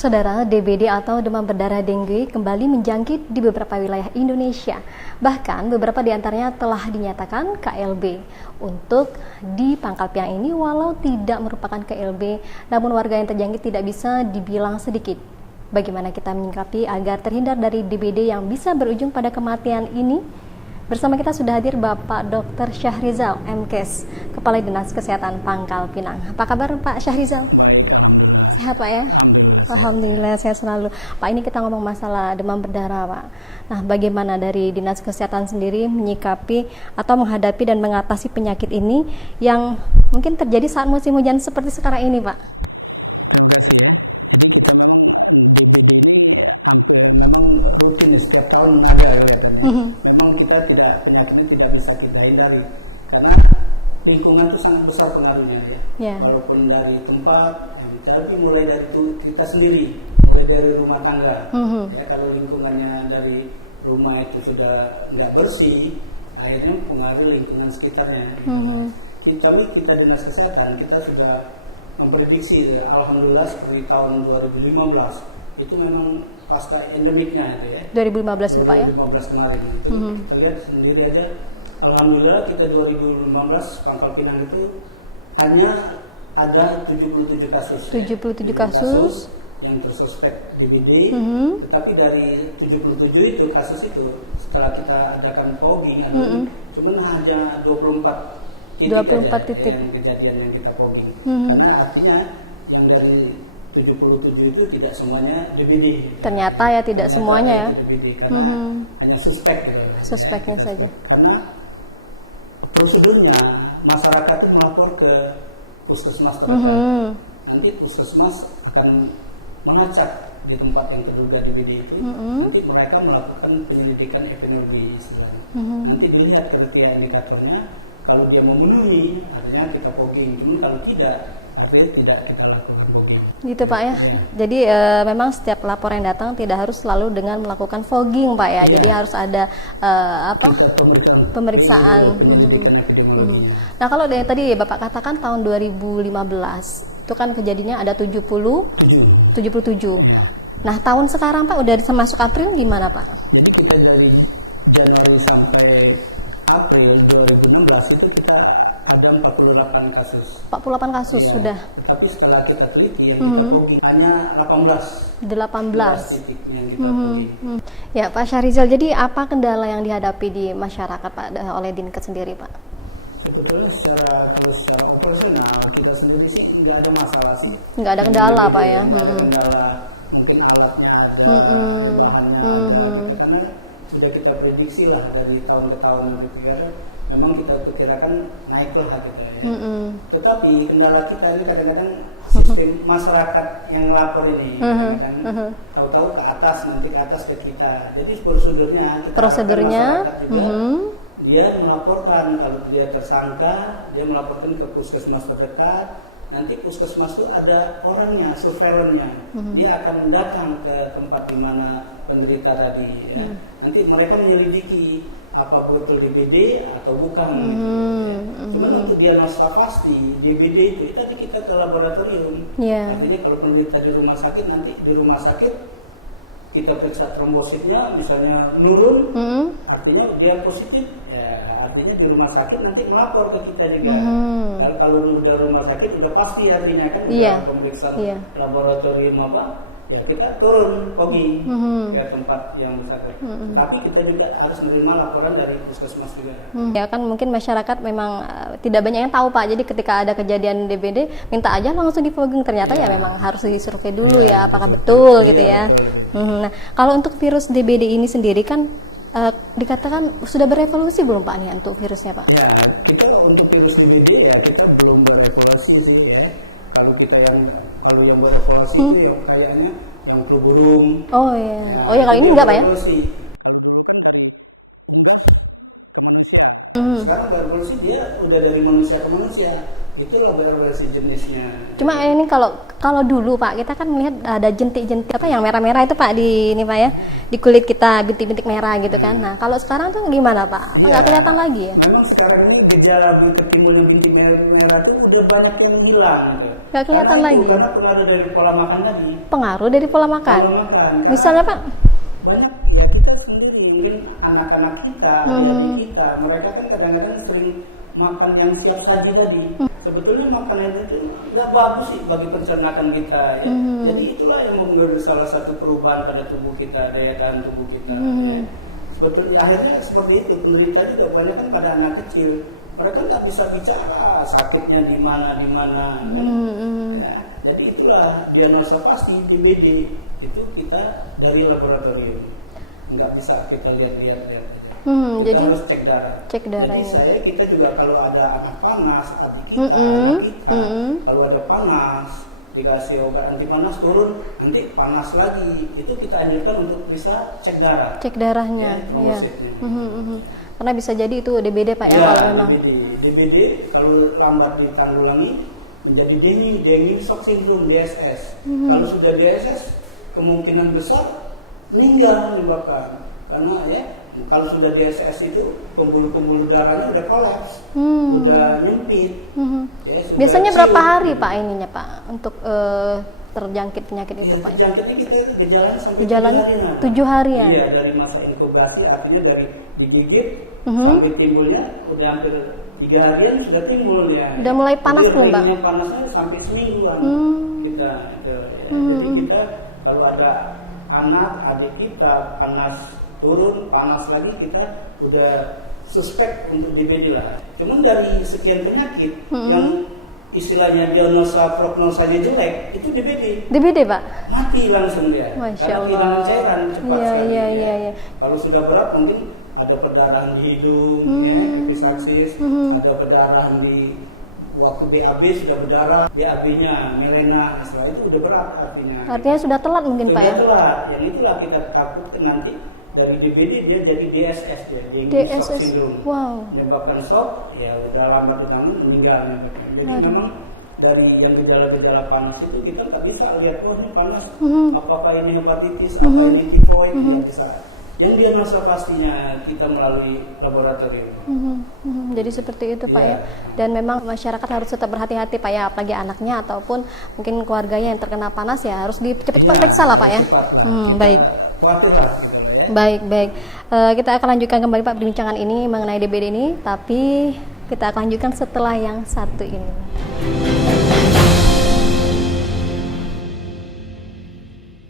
Saudara, DBD atau demam berdarah dengue kembali menjangkit di beberapa wilayah Indonesia. Bahkan beberapa di antaranya telah dinyatakan KLB. Untuk di Pangkal Pinang ini, walau tidak merupakan KLB, namun warga yang terjangkit tidak bisa dibilang sedikit. Bagaimana kita menyikapi agar terhindar dari DBD yang bisa berujung pada kematian ini? Bersama kita sudah hadir Bapak Dr. Syahrizal, MKes, Kepala Dinas Kesehatan Pangkal Pinang. Apa kabar Pak Syahrizal? Sehat Pak ya? Alhamdulillah sehat selalu. Pak, ini kita ngomong masalah demam berdarah Pak. Nah, bagaimana dari Dinas Kesehatan sendiri menyikapi atau menghadapi dan mengatasi penyakit ini yang mungkin terjadi saat musim hujan seperti sekarang ini Pak? Memang rutin setiap tahun ada ya. Memang kita penyakitnya tidak bisa kita hindari karena lingkungan itu sangat besar pengaruhnya ya. Yeah. Walaupun dari tempat, tapi mulai dari kita sendiri, mulai dari rumah tangga. Ya, kalau lingkungannya dari rumah itu sudah nggak bersih, akhirnya pengaruh lingkungan sekitarnya. Kita Dinas Kesehatan kita sudah memprediksi, ya, alhamdulillah seperti tahun 2015 itu memang pasca endemiknya itu ya. 2015 itu Pak ya? 2015 kemarin itu kita lihat sendiri aja. Alhamdulillah kita 2015 Pangkal Pinang itu hanya ada 77 kasus. 77 kasus yang tersuspek DBD. Tetapi dari 77 itu kasus itu setelah kita adakan fogging cuma hanya 24 titik yang kejadian yang kita fogging. Karena artinya yang dari 77 itu tidak semuanya DBD. Ternyata ya tidak semuanya ya. DBD, karena hanya suspek gitu. Suspeknya saja. Karena prosedurnya masyarakat itu melapor ke puskesmas terdekat. Nanti puskesmas akan melacak di tempat yang terduga DBD itu. Nanti mereka melakukan penyelidikan epidemiologi istilahnya. Nanti dilihat kriteria indikatornya. Kalau dia memenuhi, artinya kita fogging. Cuma kalau tidak, artinya tidak kita lakukan fogging. Gitu Pak ya. Jadi memang setiap lapor yang datang tidak harus selalu dengan melakukan fogging Pak ya. Jadi harus ada pemeriksaan. Nah, kalau dari tadi Bapak katakan tahun 2015 itu kan kejadiannya ada 77. Nah, tahun sekarang Pak udah masuk April gimana Pak? Jadi kita dari Januari sampai April 2016 itu kita ada 48 kasus. 48 kasus ya, sudah. Tapi setelah kita teliti yang kita fogging hanya 18 titik yang kita fogging. Ya Pak Syahrizal, jadi apa kendala yang dihadapi di masyarakat Pak oleh Dinkes sendiri Pak? Sebetulnya secara operasional kita sendiri sih nggak ada masalah sih. Nggak ada kendala Pak ya? Nggak ada kendala, mungkin alatnya ada, bahannya ada, karena sudah kita prediksi lah dari tahun ke tahun gitu ya. Memang kita kirakan naiklah kita ya. Tetapi kendala kita ini kadang-kadang sistem masyarakat yang lapor ini, kadang-kadang tahu-tahu ke atas, nanti ke atas ke kita. Jadi prosedurnya masyarakat juga dia melaporkan kalau dia tersangka, dia melaporkan ke puskesmas terdekat. Nanti puskesmas itu ada orangnya, surveillannya. Dia akan datang ke tempat di mana penderita tadi. Ya. Nanti mereka menyelidiki apa betul DBD atau bukan. Cuma untuk dia masalah pasti DBD itu tadi kita ke laboratorium. Artinya kalau penderita di rumah sakit, nanti di rumah sakit kita periksa trombositnya misalnya menurun, artinya dia positif, ya artinya di rumah sakit nanti melapor ke kita juga. Kalau udah rumah sakit udah pasti artinya kan udah pemeriksaan laboratorium apa, ya kita turun fogging ke tempat yang besar. Tapi kita juga harus menerima laporan dari puskesmas juga. Ya kan mungkin masyarakat memang tidak banyak yang tahu Pak. Jadi ketika ada kejadian DBD minta aja langsung di fogging. Ternyata ya memang harus disurvei dulu ya apakah betul gitu ya. Nah, kalau untuk virus DBD ini sendiri kan dikatakan sudah berevolusi belum Pak nih untuk virusnya Pak? Ya, kita untuk virus DBD ya kita belum berevolusi sih ya. Kalau yang berevolusi itu yang kayaknya yang flu burung. Oh iya. Oh ya kali ini enggak Pak ya? Kalau dulu kan dari ke manusia. Sekarang berevolusi dia udah dari manusia ke manusia. Itulah benar-benar sejenisnya. Cuma ini kalau dulu Pak, kita kan melihat ada jentik-jentik apa yang merah-merah itu Pak di ini Pak ya, di kulit kita bintik-bintik merah gitu kan. Nah kalau sekarang tuh gimana Pak? Apa nggak kelihatan lagi ya? Memang sekarang ini gejala timbulnya bintik merah itu udah banyak yang hilang gitu. Nggak kelihatan lagi. Karena pengaruh dari pola makan tadi. Pengaruh dari pola makan. Pola makan. Misalnya Pak? Banyak ya kita sendiri mungkin anak-anak kita, adik kita, mereka kan kadang-kadang sering makan yang siap saji tadi. Sebetulnya makanan itu nggak bagus sih bagi pencernaan kita ya. Jadi itulah yang mempengaruhi salah satu perubahan pada tubuh kita, daya tahan tubuh kita ya. Sebetulnya akhirnya seperti itu, penderita juga banyak kan pada anak kecil. Mereka nggak bisa bicara sakitnya di mana kan? Ya, jadi itulah diagnosa pasti DBD itu kita dari laboratorium, nggak bisa kita lihat-lihat ya. Kita Jadi harus cek darah. Jadi ya. kita juga kalau ada anak panas, adik kita, anak kita, kalau ada panas dikasih obat anti panas turun, nanti panas lagi, itu kita anjurkan untuk bisa cek darah. Cek darahnya. Ya, Karena bisa jadi itu DBD Pak ya, kalau memang. DBD kalau lambat ditanggulangi menjadi dengue shock syndrome DSS. Kalau sudah DSS kemungkinan besar meninggal menyebabkan, karena ya kalau sudah DSS itu pembuluh-pembuluh darahnya udah kolaps, udah nyempit. Ya, biasanya berapa hari Pak ininya Pak untuk terjangkit penyakit itu Pak? Terjangkitnya kita gejalanya sampai 7 hari ya? Iya, dari masa inkubasi artinya dari digigit sampai timbulnya udah hampir 3 harian sudah timbul ya. Udah mulai panas belum Pak? Panasnya sampai semingguan kita. Jadi kita kalau ada anak adik kita panas turun, panas lagi, kita udah suspek untuk DBD lah. Cuman dari sekian penyakit yang istilahnya diagnosa prognosanya jelek, itu DBD. DBD Pak? Mati langsung dia. Masya karena kehilangan cairan cepat sekali. Iya. Kalau sudah berat mungkin ada perdarahan di hidung, ya, epistaxis, ada perdarahan di waktu BAB sudah berdarah, BAB-nya melena, setelah itu udah berat artinya. Artinya sudah telat mungkin Pak ya? Sudah telat, yang itulah kita takutkan nanti dari DBD dia jadi DSS ya, dengue shock syndrome. Wow. Menyebabkan shock, ya udah lama ditangani meninggalnya. Jadi memang dari yang gejala-gejala panas itu kita nggak bisa lihat wah ini panas, apakah ini hepatitis, apa ini tifoid, ya bisa. Yang diagnosa pastinya kita melalui laboratorium. Jadi seperti itu Pak ya. Dan memang masyarakat harus tetap berhati-hati Pak ya, apalagi anaknya ataupun mungkin keluarganya yang terkena panas ya harus cepat-cepat periksa lah Pak ya. Baik. Baik. Kita akan lanjutkan kembali Pak perbincangan ini mengenai DBD ini, tapi kita akan lanjutkan setelah yang satu ini.